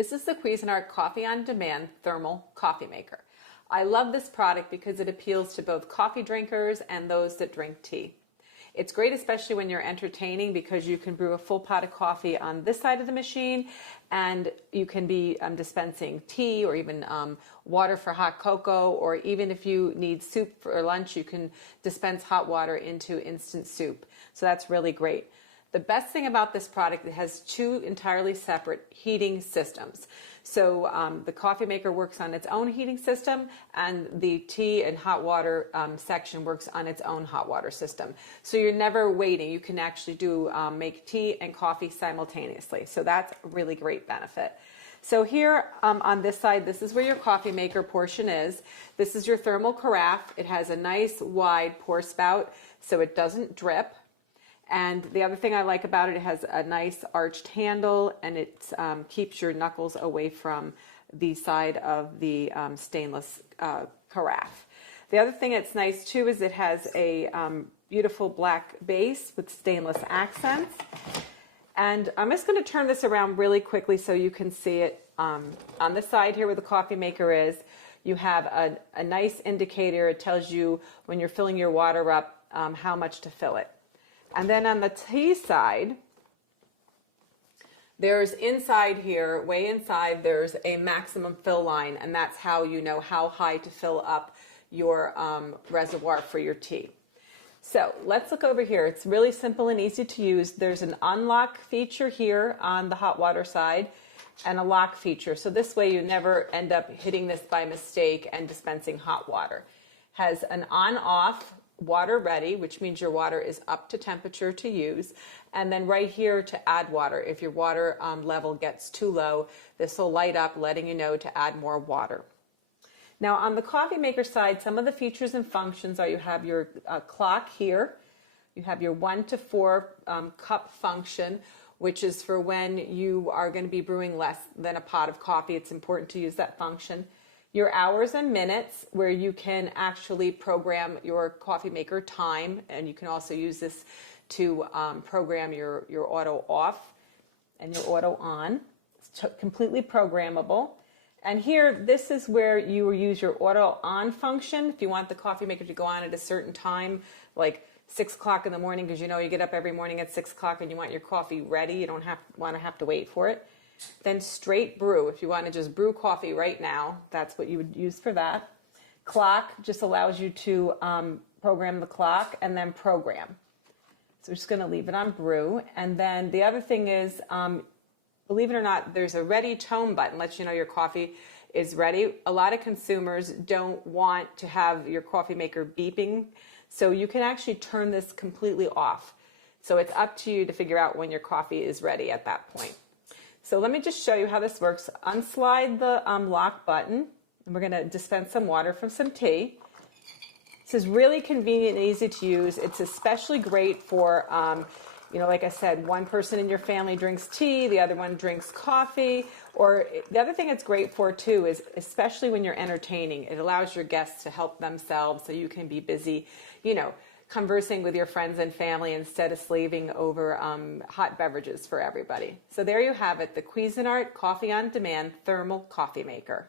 This is the Cuisinart Coffee on Demand Thermal Coffee Maker. I love this product because it appeals to both coffee drinkers and those that drink tea. It's great especially when you're entertaining because you can brew a full pot of coffee on this side of the machine, and you can be dispensing tea or even water for hot cocoa, or even if you need soup for lunch, you can dispense hot water into instant soup. So that's really great. The best thing about this product, it has two entirely separate heating systems. So the coffee maker works on its own heating system, and the tea and hot water section works on its own hot water system. So you're never waiting. You can actually make tea and coffee simultaneously. So that's a really great benefit. So here on this side, this is where your coffee maker portion is. This is your thermal carafe. It has a nice wide pour spout so it doesn't drip. And the other thing I like about it, it has a nice arched handle, and it keeps your knuckles away from the side of the stainless carafe. The other thing that's nice too is it has a beautiful black base with stainless accents. And I'm just going to turn this around really quickly so you can see it. On the side here where the coffee maker is, you have a nice indicator. It tells you when you're filling your water up how much to fill it. And then on the tea side, there's inside here, way inside, there's a maximum fill line, and that's how you know how high to fill up your reservoir for your tea. So let's look over here. It's really simple and easy to use. There's an unlock feature here on the hot water side and a lock feature. So this way you never end up hitting this by mistake and dispensing hot water. Has an on-off water ready, which means your water is up to temperature to use, and then right here to add water. If your water level gets too low, this will light up letting you know to add more water. Now on the coffee maker side, some of the features and functions are you have your clock here, you have your 1 to 4 cup function, which is for when you are going to be brewing less than a pot of coffee. It's important to use that function. Your hours and minutes, where you can actually program your coffee maker time, and you can also use this to program your auto off and your auto on. It's completely programmable. And here, this is where you will use your auto on function. If you want the coffee maker to go on at a certain time, like 6 o'clock in the morning, because you know you get up every morning at 6 o'clock and you want your coffee ready. You don't want to wait for it. Then straight brew, if you want to just brew coffee right now, that's what you would use for that. Clock just allows you to program the clock and then program. So we're just going to leave it on brew. And then the other thing is, believe it or not, there's a ready tone button, lets you know your coffee is ready. A lot of consumers don't want to have your coffee maker beeping, so you can actually turn this completely off. So it's up to you to figure out when your coffee is ready at that point. So let me just show you how this works. Unslide the lock button, and we're going to dispense some water from some tea. This is really convenient and easy to use. It's especially great for, like I said, one person in your family drinks tea, the other one drinks coffee. Or the other thing it's great for too is, especially when you're entertaining, it allows your guests to help themselves so you can be busy, conversing with your friends and family instead of slaving over hot beverages for everybody. So there you have it, the Cuisinart Coffee on Demand Thermal Coffee Maker.